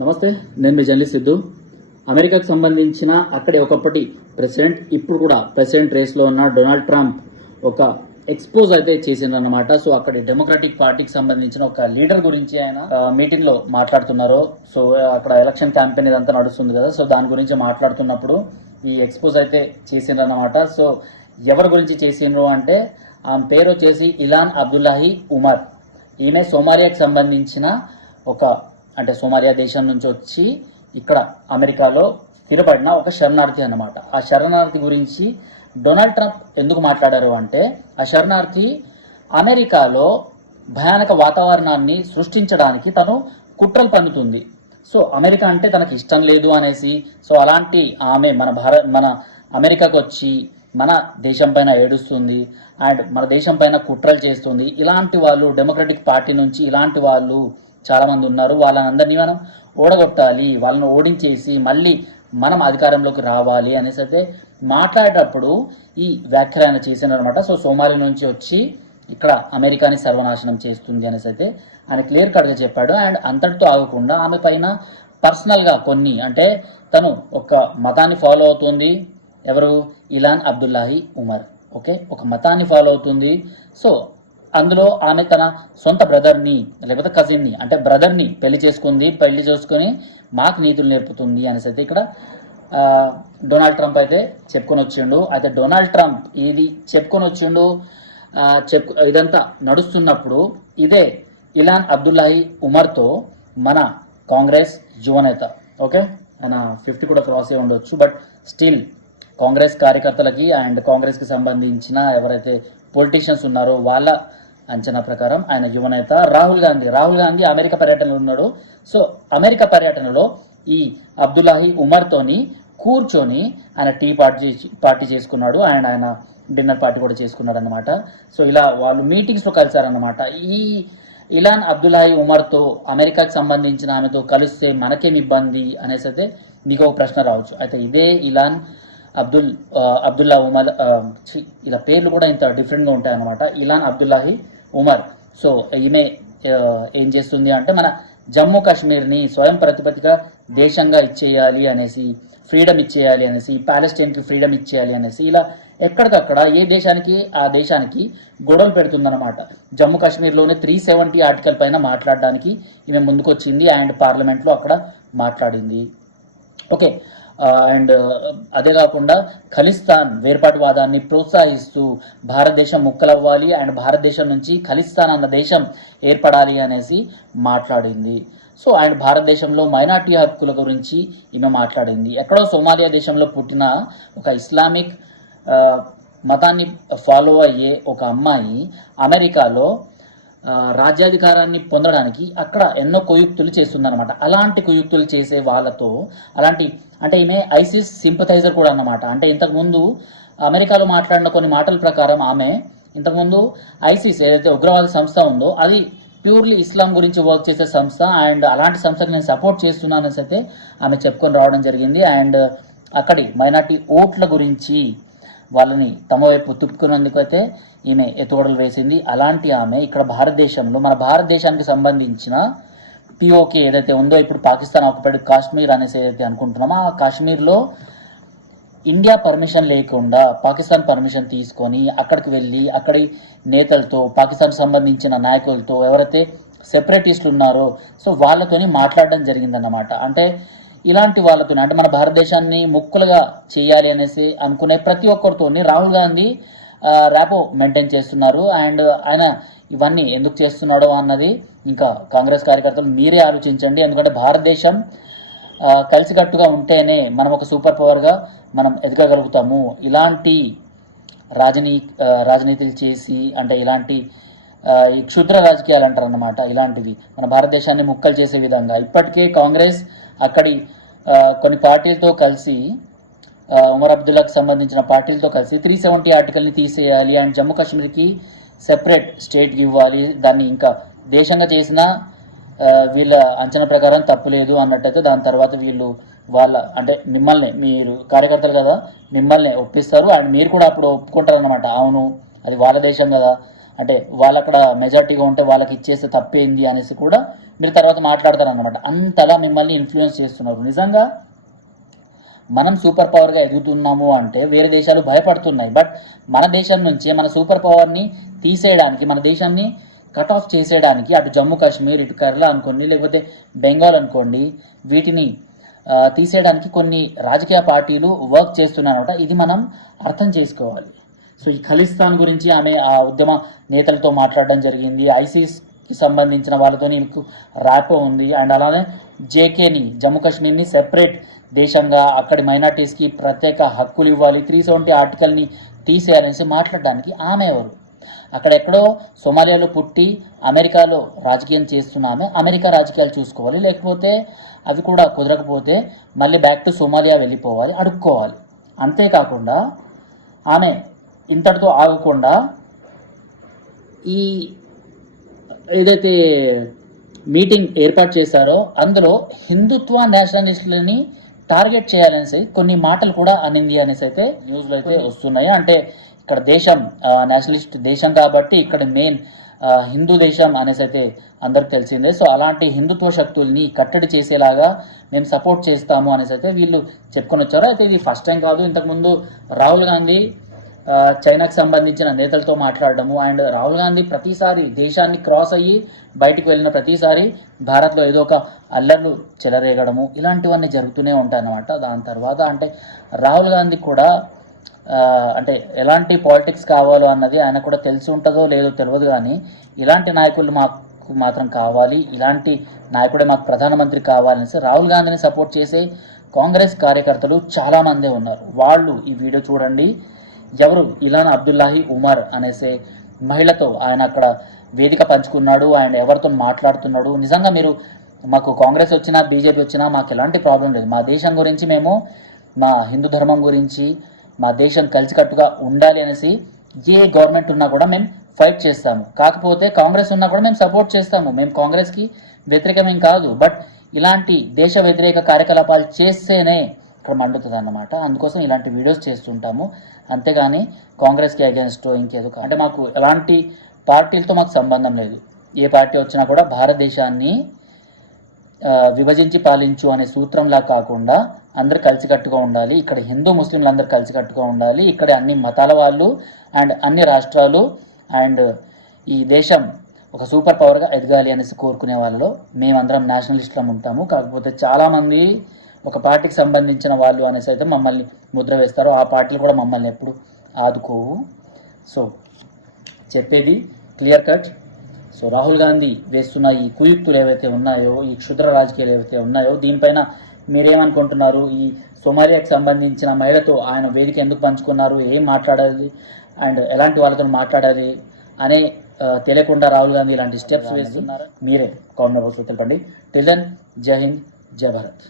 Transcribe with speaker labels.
Speaker 1: నమస్తే నేను మీ జర్నలిస్ట్ సిద్ధు. అమెరికాకు సంబంధించిన అక్కడే ఒకప్పటి ప్రెసిడెంట్ ఇప్పుడు కూడా ప్రెసిడెంట్ రేస్లో ఉన్న డొనాల్డ్ ట్రంప్ ఒక ఎక్స్పోజ్ అయితే చేసిందన్నమాట సో అక్కడి డెమోక్రాటిక్ పార్టీకి సంబంధించిన ఒక లీడర్ గురించి ఆయన మీటింగ్లో మాట్లాడుతున్నారు. సో అక్కడ ఎలక్షన్ క్యాంపెయిన్ ఇదంతా నడుస్తుంది కదా. సో దాని గురించి మాట్లాడుతున్నప్పుడు ఈ ఎక్స్పోజ్ అయితే చేసిండ్రన్నమాట. సో ఎవరి గురించి చేసిండ్రు అంటే ఆమె పేరు వచ్చేసి ఇలాన్ అబ్దుల్లాహి ఉమర్. ఈమె సోమాలియాకి సంబంధించిన ఒక అంటే సోమాలియా దేశం నుంచి వచ్చి ఇక్కడ అమెరికాలో స్థిరపడిన ఒక శరణార్థి అన్నమాట. ఆ శరణార్థి గురించి డొనాల్డ్ ట్రంప్ ఎందుకు మాట్లాడారు అంటే ఆ శరణార్థి అమెరికాలో భయానక వాతావరణాన్ని సృష్టించడానికి తను కుట్రలు పన్నుతుంది. సో అమెరికా అంటే తనకి ఇష్టం లేదు అనేసి సో అలాంటి ఆమె మన భారత్ మన అమెరికాకు వచ్చి మన దేశం పైన ఏడుస్తుంది అండ్ మన దేశం పైన కుట్రలు చేస్తుంది. ఇలాంటి వాళ్ళు డెమోక్రటిక్ పార్టీ నుంచి ఇలాంటి వాళ్ళు చాలా మంది ఉన్నారు. వాళ్ళని మనం ఓడగొట్టాలి. వాళ్ళని ఓడించేసి మళ్ళీ మనం అధికారంలోకి రావాలి అనేసి అయితే మాట్లాడేటప్పుడు ఈ వ్యాఖ్యలు ఆయన చేసినారనమాట సో సోమాలి నుంచి వచ్చి ఇక్కడ అమెరికాని సర్వనాశనం చేస్తుంది అనేసి అయితే ఆయన క్లియర్ కట్గా చెప్పాడు. అండ్ అంతటితో ఆగకుండా ఆమె పైన పర్సనల్గా కొన్ని అంటే తను ఒక మతాన్ని ఫాలో అవుతుంది. ఎవరు? Ilhan Abdullahi Omar. ఓకే? ఒక మతాన్ని ఫాలో అవుతుంది. సో అందులో ఆమె తన సొంత బ్రదర్ని లేకపోతే కజిన్ని అంటే బ్రదర్ని పెళ్ళి చేసుకుంది పెళ్ళి చేసుకొని మాకు నీతులు నేర్పుతుంది అనేసి అయితే ఇక్కడ డొనాల్డ్ ట్రంప్ అయితే చెప్పుకొని వచ్చిండు. అయితే డొనాల్డ్ ట్రంప్ ఇది చెప్పుకొని వచ్చిండు చెప్పు ఇదంతా నడుస్తున్నప్పుడు ఇదే ఇలాన్ అబ్దుల్లాహి ఉమర్తో మన కాంగ్రెస్ యువనేత ఓకే? ఆయన ఫిఫ్టీ కూడా క్రాస్ అయి ఉండొచ్చు బట్ స్టిల్ కాంగ్రెస్ కార్యకర్తలకి అండ్ కాంగ్రెస్కి సంబంధించిన ఎవరైతే పొలిటీషియన్స్ ఉన్నారో వాళ్ళ అంచనా ప్రకారం ఆయన యువనేత రాహుల్ గాంధీ. రాహుల్ గాంధీ అమెరికా పర్యటనలో ఉన్నాడు. సో అమెరికా పర్యటనలో ఈ అబ్దుల్లాహి ఉమర్తోని కూర్చొని ఆయన టీ పార్టీ పార్టీ చేసుకున్నాడు. అండ్ ఆయన డిన్నర్ పార్టీ కూడా చేసుకున్నాడు అనమాట సో ఇలా వాళ్ళు మీటింగ్స్లో కలిశారన్నమాట. ఈ ఇలాన్ అబ్దుల్లాహి ఉమర్తో అమెరికాకి సంబంధించిన ఆమెతో కలిస్తే మనకేం ఇబ్బంది అనేసి అయితే మీకు ఒక ప్రశ్న రావచ్చు. అయితే ఇదే ఇలాన్ అబ్దుల్ అబ్దుల్లా ఉమర్ ఇలా పేర్లు కూడా ఇంత డిఫరెంట్గా ఉంటాయి ఇలాన్ అబ్దుల్లాహి ఉమర్. సో ఈమె ఏం చేస్తుంది అంటే మన జమ్మూ కాశ్మీర్ని స్వయం ప్రతిపత్తిగా దేశంగా ఇచ్చేయాలి అనేసి ఫ్రీడమ్ ఇచ్చేయాలి అనేసి ప్యాలెస్టైన్కి ఫ్రీడమ్ ఇచ్చేయాలి అనేసి ఇలా ఎక్కడికక్కడ ఏ దేశానికి ఆ దేశానికి గొడవలు పెడుతుందన్నమాట. జమ్మూ కాశ్మీర్లోనే త్రీ సెవెంటీ ఆర్టికల్ పైన మాట్లాడడానికి ఈమె ముందుకొచ్చింది అండ్ పార్లమెంట్లో అక్కడ మాట్లాడింది. ఓకే. అండ్ అదే కాకుండా ఖలిస్తాన్ వేర్పాటువాదాన్ని ప్రోత్సహిస్తూ భారతదేశం ముక్కలవ్వాలి అండ్ భారతదేశం నుంచి ఖలిస్తాన్ అన్న దేశం ఏర్పడాలి అనేసి మాట్లాడింది. సో అండ్ భారతదేశంలో మైనార్టీ హక్కుల గురించి ఈమె మాట్లాడింది. ఎక్కడో సోమాలియా దేశంలో పుట్టిన ఒక ఇస్లామిక్ మతాన్ని ఫాలో అయ్యే ఒక అమ్మాయి అమెరికాలో రాజ్యాధికారాన్ని పొందడానికి అక్కడ ఎన్నో కుయుక్తులు చేస్తుందన్నమాట. అలాంటి కుయుక్తులు చేసే వాళ్ళతో అలాంటి అంటే ఈమె ఐసిస్ సింపథైజర్ కూడా అన్నమాట. అంటే ఇంతకుముందు అమెరికాలో మాట్లాడిన కొన్ని మాటల ప్రకారం ఆమె ఇంతకుముందు ఐసిస్ ఏదైతే ఉగ్రవాద సంస్థ ఉందో అది ప్యూర్లీ ఇస్లాం గురించి వర్క్ చేసే సంస్థ అండ్ అలాంటి సంస్థకి నేను సపోర్ట్ చేస్తున్నానని అయితే ఆమె చెప్పుకొని రావడం జరిగింది. అండ్ అక్కడి మైనార్టీ ఓట్ల గురించి వాళ్ళని తమ వైపు తిప్పుకున్నందుకు అయితే ఈమె ఎత్తుగడలు వేసింది. అలాంటి ఆమె ఇక్కడ భారతదేశంలో మన భారతదేశానికి సంబంధించిన పిఓకే ఏదైతే ఉందో ఇప్పుడు పాకిస్తాన్ ఆక్యుపైడ్ కాశ్మీర్ అనేసి ఏదైతే అనుకుంటున్నామో ఆ కాశ్మీర్లో ఇండియా పర్మిషన్ లేకుండా పాకిస్తాన్ పర్మిషన్ తీసుకొని అక్కడికి వెళ్ళి అక్కడి నేతలతో పాకిస్తాన్ సంబంధించిన నాయకులతో ఎవరైతే సెపరేటిస్టులు ఉన్నారో సో వాళ్ళతోని మాట్లాడడం జరిగిందన్నమాట. అంటే ఇలాంటి వాళ్ళతోనే అంటే మన భారతదేశాన్ని ముక్కలుగా చేయాలి అనేసి అనుకునే ప్రతి ఒక్కరితోని రాహుల్ గాంధీ ర్యాపో మెయింటైన్ చేస్తున్నారు. అండ్ ఆయన ఇవన్నీ ఎందుకు చేస్తున్నాడో అన్నది ఇంకా కాంగ్రెస్ కార్యకర్తలు మీరే ఆలోచించండి. ఎందుకంటే భారతదేశం కలిసికట్టుగా ఉంటేనే మనం ఒక సూపర్ పవర్గా మనం ఎదగగలుగుతాము. ఇలాంటి రాజనీ రాజనీతులు చేసి అంటే ఇలాంటి ఈ క్షుద్ర రాజకీయాలు అంటారు అన్నమాట ఇలాంటివి. మన భారతదేశాన్ని ముక్కలు చేసే విధంగా. ఇప్పటికే కాంగ్రెస్ అక్కడి కొన్ని పార్టీలతో కలిసి ఉమర్ అబ్దుల్లాకి సంబంధించిన పార్టీలతో కలిసి త్రీ సెవెంటీ ఆర్టికల్ని తీసేయాలి అండ్ జమ్మూ కాశ్మీర్కి సెపరేట్ స్టేట్ ఇవ్వాలి దాన్ని ఇంకా దేశంగా చేసిన వీళ్ళ అంచనా ప్రకారం తప్పులేదు అన్నట్టయితే దాని తర్వాత వీళ్ళు వాళ్ళ అంటే మిమ్మల్ని మీరు కార్యకర్తలు కదా మిమ్మల్ని ఒప్పిస్తారు అండ్ మీరు కూడా అప్పుడు ఒప్పుకుంటారు అనమాట అవును అది వాళ్ళ దేశం కదా. అంటే వాళ్ళు అక్కడ మెజార్టీగా ఉంటే వాళ్ళకి ఇచ్చేస్తే తప్పేంది అనేసి కూడా మీరు తర్వాత మాట్లాడతారు అనమాట అంతలా మిమ్మల్ని ఇన్ఫ్లుయెన్స్ చేస్తున్నారు. నిజంగా మనం సూపర్ పవర్గా ఎదుగుతున్నాము అంటే వేరే దేశాలు భయపడుతున్నాయి. బట్ మన దేశం నుంచి మన సూపర్ పవర్ని తీసేయడానికి మన దేశాన్ని కట్ ఆఫ్ చేసేయడానికి అటు జమ్మూ కాశ్మీర్ ఇటు కేరళ అనుకోండి లేకపోతే బెంగాల్ అనుకోండి వీటిని తీసేయడానికి కొన్ని రాజకీయ పార్టీలు వర్క్ చేస్తున్నారనమాట ఇది మనం అర్థం చేసుకోవాలి. సో ఈ ఖలిస్తాన్ గురించి ఆమె ఆ ఉద్యమ నేతలతో మాట్లాడడం జరిగింది. ఐసిస్ కి సంబంధించిన వాళ్ళతో మీకు ర్యాపో ఉంది. అండ్ అలానే జేకేని జమ్మూ కాశ్మీర్ని సెపరేట్ దేశంగా అక్కడి మైనార్టీస్కి ప్రత్యేక హక్కులు ఇవ్వాలి. త్రీ సెవెంటీ ఆర్టికల్ని తీసేయాలనేసి మాట్లాడడానికి ఆమె ఎవరు? అక్కడెక్కడో సోమాలియాలో పుట్టి అమెరికాలో రాజకీయం చేస్తున్న ఆమె అమెరికా రాజకీయాలు చూసుకోవాలి. లేకపోతే అవి కూడా కుదరకపోతే మళ్ళీ బ్యాక్ టు సోమాలియా వెళ్ళిపోవాలి అడుక్కోవాలి. అంతేకాకుండా ఆమె ఇంతటితో ఆగకుండా ఈ ఏదైతే మీటింగ్ ఏర్పాటు చేశారో అందులో హిందుత్వ నేషనలిస్టులని టార్గెట్ చేయాలనేసి కొన్ని మాటలు కూడా అనింది అనేసి అయితే న్యూస్లో అయితే వస్తున్నాయి. అంటే ఇక్కడ దేశం నేషనలిస్ట్ దేశం కాబట్టి ఇక్కడ మెయిన్ హిందూ దేశం అనేసి అయితే అందరికి తెలిసిందే. సో అలాంటి హిందుత్వ శక్తుల్ని కట్టడి చేసేలాగా మేము సపోర్ట్ చేస్తాము అనేసి అయితే వీళ్ళు చెప్పుకొని వచ్చారు. అయితే ఇది ఫస్ట్ టైం కాదు. ఇంతకుముందు రాహుల్ గాంధీ చైనాకు సంబంధించిన నేతలతో మాట్లాడడము అండ్ రాహుల్ గాంధీ ప్రతిసారి దేశాన్ని క్రాస్ అయ్యి బయటకు వెళ్ళిన ప్రతిసారి భారత్లో ఏదో ఒక అల్లర్లు చెలరేగడము ఇలాంటివన్నీ జరుగుతూనే ఉంటాయన్నమాట. దాని తర్వాత అంటే రాహుల్ గాంధీ కూడా అంటే ఎలాంటి పాలిటిక్స్ కావాలో అన్నది ఆయన కూడా తెలిసి ఉంటుందో లేదో తెలియదు కానీ ఇలాంటి నాయకులు మాకు మాత్రం కావాలి ఇలాంటి నాయకుడే మాకు ప్రధానమంత్రి కావాలనేసి రాహుల్ గాంధీని సపోర్ట్ చేసే కాంగ్రెస్ కార్యకర్తలు చాలామందే ఉన్నారు. వాళ్ళు ఈ వీడియో చూడండి ఎవరు ఇలాన్ అబ్దుల్లాహి ఉమర్ అనేసే మహిళతో ఆయన అక్కడ వేదిక పంచుకున్నాడు ఆయన ఎవరితో మాట్లాడుతున్నాడు. నిజంగా మీరు మాకు కాంగ్రెస్ వచ్చినా బీజేపీ వచ్చినా మాకు ఎలాంటి ప్రాబ్లం లేదు. మా దేశం గురించి మేము మా హిందూ ధర్మం గురించి మా దేశం కలిసికట్టుగా ఉండాలి అనేసి ఏ గవర్నమెంట్ ఉన్నా కూడా మేము ఫైట్ చేస్తాము. కాకపోతే కాంగ్రెస్ ఉన్నా కూడా మేము సపోర్ట్ చేస్తాము. మేము కాంగ్రెస్కి వ్యతిరేకమేం కాదు. బట్ ఇలాంటి దేశ వ్యతిరేక కార్యకలాపాలు చేస్తేనే ఇక్కడ మండుతుంది అన్నమాట అందుకోసం ఇలాంటి వీడియోస్ చేస్తుంటాము. అంతేగాని కాంగ్రెస్కి అగేన్స్ట్ ఇంకేదో అంటే మాకు ఎలాంటి పార్టీలతో మాకు సంబంధం లేదు. ఏ పార్టీ వచ్చినా కూడా భారతదేశాన్ని విభజించి పాలించు అనే సూత్రంలా కాకుండా అందరు కలిసికట్టుగా ఉండాలి. ఇక్కడ హిందూ ముస్లింలు అందరు కలిసికట్టుగా ఉండాలి. ఇక్కడ అన్ని మతాల వాళ్ళు అండ్ అన్ని రాష్ట్రాలు అండ్ ఈ దేశం ఒక సూపర్ పవర్గా ఎదగాలి అనేసి కోరుకునే వాళ్ళలో మేమందరం నేషనలిస్ట్లం ఉంటాము. కాకపోతే చాలామంది ఒక పార్టీకి సంబంధించిన వాళ్ళు అనేసి అయితే మమ్మల్ని ముద్ర వేస్తారు. ఆ పార్టీలు కూడా మమ్మల్ని ఎప్పుడు ఆదుకోవు. సో చెప్పేది clear cut. So Rahul Gandhi వేస్తున్న ఈ కుయుక్తులు ఏవైతే ఉన్నాయో ఈ క్షుద్ర రాజకీయాలు ఏవైతే ఉన్నాయో దీనిపైన మీరేమనుకుంటున్నారు? ఈ సోమాలియాకి సంబంధించిన మహిళతో ఆయన వేదిక ఎందుకు పంచుకున్నారు? ఏం మాట్లాడాలి? అండ్ ఎలాంటి వాళ్ళతో మాట్లాడాలి? అనే తెలియకుండా రాహుల్ గాంధీ ఇలాంటి స్టెప్స్ వేస్తున్నారు. మీరే కామెంట్ బాక్స్లో తెలపండి టిల్ దెన్ జై హింద్ జై భారత్.